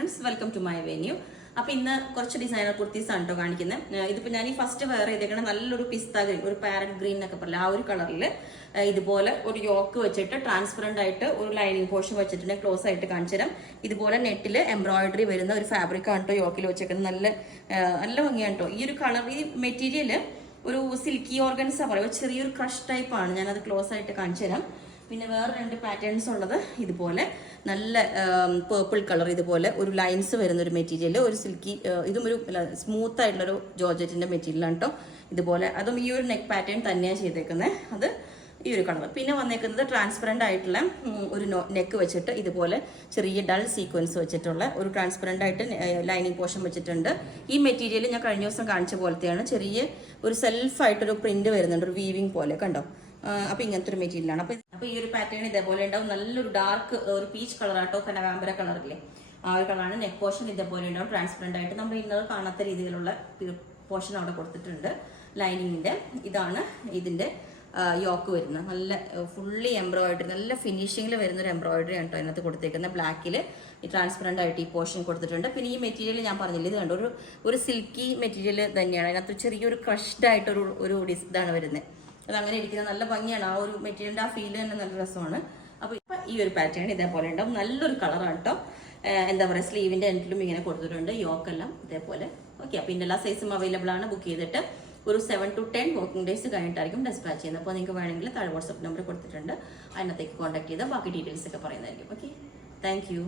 Friends, welcome to my venue. അപ്പോൾ ഇന്ന് കുറച്ച് ഡിസൈനർ കുർത്തീസ് ആണ് കേട്ടോ കാണിക്കുന്നത്. ഇതിപ്പോൾ ഞാൻ ഈ ഫസ്റ്റ് വെയർ ചെയ്തേക്കണ നല്ലൊരു പിസ്ത ഗ്രീൻ, ഒരു പാരറ്റ് ഗ്രീൻ എന്നൊക്കെ പറയില്ല, ആ ഒരു കളറിൽ ഇതുപോലെ ഒരു യോക്ക് വെച്ചിട്ട് ട്രാൻസ്പെറന്റ് ആയിട്ട് ഒരു ലൈനിങ് പോർഷൻ വെച്ചിട്ട് ക്ലോസ് ആയിട്ട് കാണിച്ചു തരാം. ഇതുപോലെ നെറ്റിൽ എംബ്രോയിഡറി വരുന്ന ഒരു ഫാബ്രിക് ആണ് കേട്ടോ യോക്കിൽ വെച്ചേക്കുന്നത്. നല്ല ഭംഗിയാണ് കേട്ടോ. ഈ ഒരു കളർ, ഈ മെറ്റീരിയൽ ഒരു സിൽക്കി ഓർഗൻസ പറയുക, ചെറിയൊരു ക്രഷ് ടൈപ്പ് ആണ്. ഞാനത് ക്ലോസ് ആയിട്ട് കാണിച്ചു തരാം. പിന്നെ വേറെ രണ്ട് പാറ്റേൺസ് ഉള്ളത് ഇതുപോലെ നല്ല പേർപ്പിൾ കളർ, ഇതുപോലെ ഒരു ലൈൻസ് വരുന്ന ഒരു മെറ്റീരിയൽ, ഒരു സിൽക്കി, ഇതും ഒരു സ്മൂത്ത് ആയിട്ടുള്ളൊരു ജോർജറ്റിന്റെ മെറ്റീരിയലാണ് കേട്ടോ. ഇതുപോലെ അതും ഈ ഒരു നെക്ക് പാറ്റേൺ തന്നെയാണ് ചെയ്തേക്കുന്നത്. അത് ഈ ഒരു കളർ. പിന്നെ വന്നേക്കുന്നത് ട്രാൻസ്പെറന്റ് ആയിട്ടുള്ള ഒരു നെക്ക് വെച്ചിട്ട് ഇതുപോലെ ചെറിയ ഡൾ സീക്വൻസ് വെച്ചിട്ടുള്ള ഒരു ട്രാൻസ്പെറന്റ് ആയിട്ട് ലൈനിങ് പോർഷൻ വെച്ചിട്ടുണ്ട്. ഈ മെറ്റീരിയൽ ഞാൻ കഴിഞ്ഞ ദിവസം കാണിച്ച പോലത്തെയാണ്. ചെറിയ ഒരു സെൽഫായിട്ടൊരു പ്രിന്റ് വരുന്നുണ്ട്, ഒരു വീവിങ് പോലെ കണ്ടോ. അപ്പൊ ഇങ്ങനത്തെ ഒരു മെറ്റീരിയലാണ്. അപ്പൊ ഈ ഒരു പാറ്റേൺ ഇതേപോലെ ഉണ്ടാവും. നല്ലൊരു ഡാർക്ക് ഒരു പീച്ച് കളർ ആട്ടോ, കനകാമ്പര കളറില്ലേ, ആ ഒരു കളറാണ്. നെക്ക് പോർഷൻ ഇതേപോലെ ഉണ്ടാവും, ട്രാൻസ്പെറന്റ് ആയിട്ട്. നമ്മൾ ഇന്നത് കാണാത്ത രീതിയിലുള്ള പോർഷൻ അവിടെ കൊടുത്തിട്ടുണ്ട് ലൈനിങ്ങിന്റെ. ഇതാണ് ഇതിന്റെ യോക്ക് വരുന്നത്. നല്ല ഫുള്ളി എംബ്രോയിഡറി, നല്ല ഫിനിഷിങ്ങിൽ വരുന്ന ഒരു എംബ്രോയിഡറി ആണ് കേട്ടോ അതിനകത്ത് കൊടുത്തേക്കുന്നത്. ബ്ലാക്കിൽ ഈ ട്രാൻസ്പെറന്റ് ആയിട്ട് ഈ പോർഷൻ കൊടുത്തിട്ടുണ്ട്. പിന്നെ ഈ മെറ്റീരിയൽ ഞാൻ പറഞ്ഞില്ല, ഇത് കണ്ടോ, ഒരു സിൽക്കി മെറ്റീരിയൽ തന്നെയാണ്. അതിനകത്ത് ചെറിയൊരു ക്രഷ്ഡ് ആയിട്ടൊരു ഇതാണ് വരുന്നത്. അത് അങ്ങനെ ഇരിക്കുന്നത് നല്ല ഭംഗിയാണ്. ആ ഒരു മെറ്റീരിയലിന്റെ ആ ഫീൽ തന്നെ നല്ല രസമാണ്. അപ്പൊ ഇപ്പൊ ഈ ഒരു പാറ്റേൺ ഇതേപോലെ ഉണ്ടാവും. നല്ലൊരു കളറാണ് കേട്ടോ. എന്താ പറയുക, സ്ലീവിന്റെ എൻഡിലും ഇങ്ങനെ കൊടുത്തിട്ടുണ്ട്, യോക്കെല്ലാം ഇതേപോലെ. ഓക്കെ, അപ്പൊ ഇതിന്റെ എല്ലാ സൈസും അവൈലബിൾ ആണ്. ബുക്ക് ചെയ്തിട്ട് ഒരു 7 to 10 വർക്കിംഗ് ഡേയ്സ് കഴിഞ്ഞിട്ടായിരിക്കും ഡിസ്പാച്ച് ചെയ്യുന്നത്. അപ്പോൾ നിങ്ങൾക്ക് വേണമെങ്കിൽ താഴെ വാട്സ്ആപ്പ് നമ്പർ കൊടുത്തിട്ടുണ്ട്, അതിനകത്തേക്ക് കോൺടാക്ട് ചെയ്താൽ ബാക്കി ഡീറ്റെയിൽസ് ഒക്കെ പറയുന്നതായിരിക്കും. Okay, thank you.